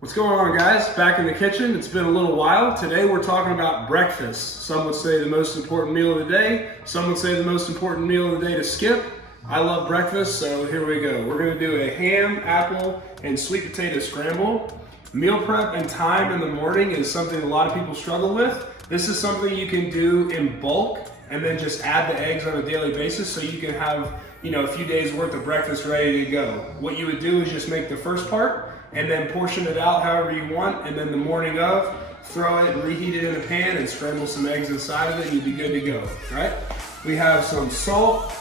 What's going on, guys? Back in the kitchen. It's been a little while. Today we're talking about breakfast. Some would say the most important meal of the day. Some would say the most important meal of the day to skip. I love breakfast, so here we go. We're gonna do a ham, apple, and sweet potato scramble. Meal prep and time in the morning is something a lot of people struggle with. This is something you can do in bulk and then just add the eggs on a daily basis so you can have, a few days worth of breakfast ready to go. What you would do is just make the first part and then portion it out however you want, and then the morning of, throw it and reheat it in a pan and scramble some eggs inside of it and you'll be good to go, right? We have some salt,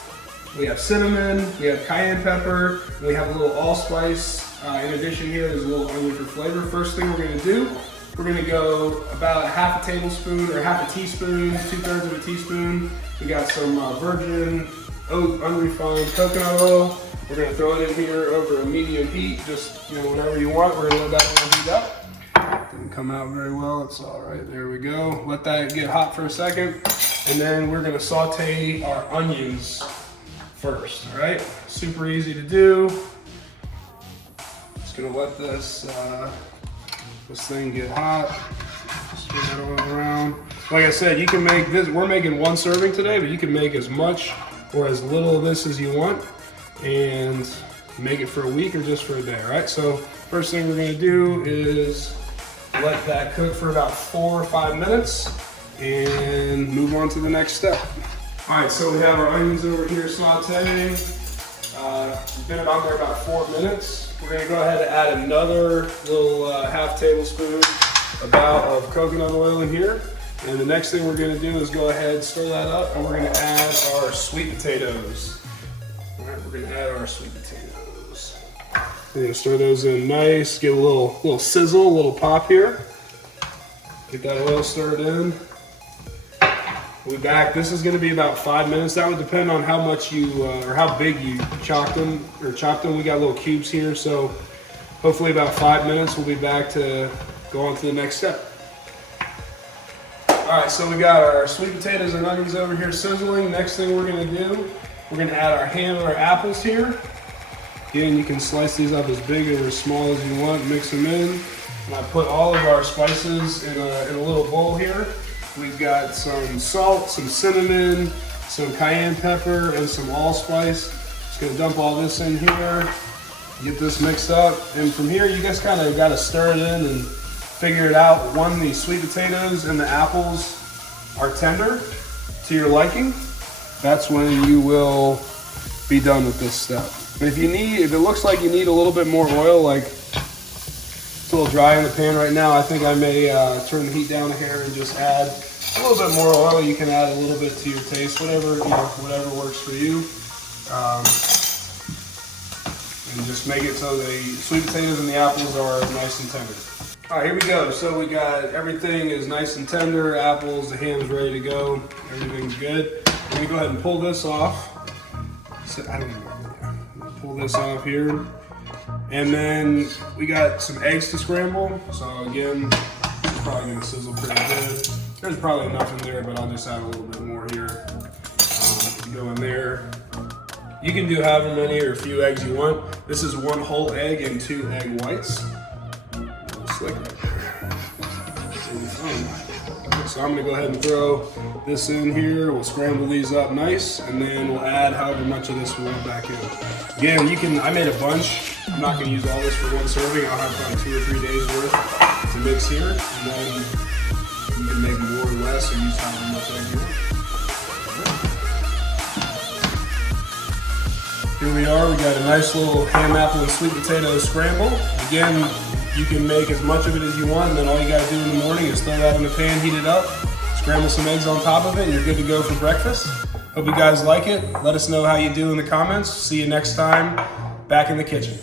we have cinnamon, we have cayenne pepper, we have a little allspice. In addition here, there's a little onion for flavor. First thing we're gonna do, we're gonna go about half a tablespoon or half a teaspoon, 2/3 of a teaspoon. We got some virgin oat unrefined coconut oil. We're gonna throw it in here over a medium heat, just whatever you want. We're gonna let that one heat up. Didn't come out very well, it's all right, there we go. Let that get hot for a second. And then we're gonna saute our onions first, all right? Super easy to do. Just gonna let this thing get hot. Spread that all around. Like I said, you can make this, we're making one serving today, but you can make as much or as little of this as you want and make it for a week or just for a day, all right? So first thing we're gonna do is let that cook for about 4 or 5 minutes and move on to the next step. All right, so we have our onions over here sauteing. It's been on there about 4 minutes. We're gonna go ahead and add another little half tablespoon about of coconut oil in here. And the next thing we're gonna do is go ahead and stir that up, and we're gonna add our sweet potatoes. All right, we're gonna add our sweet potatoes. We're gonna stir those in nice, give a little sizzle, a little pop here. Get that oil stirred in. We'll be back. This is gonna be about 5 minutes. That would depend on how much you, or how big you chopped them. We got little cubes here, so hopefully about 5 minutes we'll be back to go on to the next step. All right, so we got our sweet potatoes and onions over here sizzling. Next thing we're gonna do, we're gonna add our ham and our apples here. Again, you can slice these up as big or as small as you want, mix them in. And I put all of our spices in a little bowl here. We've got some salt, some cinnamon, some cayenne pepper, and some allspice. Just gonna dump all this in here, get this mixed up. And from here, you just kind of gotta stir it in and figure it out. When the sweet potatoes and the apples are tender to your liking, that's when you will be done with this step. And if it looks like you need a little bit more oil, like it's a little dry in the pan right now, I think I may turn the heat down here and just add a little bit more oil. You can add a little bit to your taste, whatever works for you. And just make it so the sweet potatoes and the apples are nice and tender. All right, here we go. So we got everything is nice and tender, apples, the ham's ready to go, everything's good. I'm gonna go ahead and pull this off. So, I don't know. Pull this off here. And then we got some eggs to scramble. So again, it's probably gonna sizzle pretty good. There's probably enough in there, but I'll just add a little bit more here. Go in there. You can do however many or few eggs you want. This is 1 whole egg and 2 egg whites. Slick right there. So I'm gonna go ahead and throw this in here. We'll scramble these up nice, and then we'll add however much of this we want back in. Again, I made a bunch. I'm not gonna use all this for one serving. I'll have probably 2 or 3 days worth to mix here, and then you can make more or less or use however much egg you want. Here we are, we got a nice little ham, apple, and sweet potato scramble. Again, you can make as much of it as you want, and then all you gotta do in the morning is throw that in the pan, heat it up, scramble some eggs on top of it, and you're good to go for breakfast. Hope you guys like it. Let us know how you do in the comments. See you next time, back in the kitchen.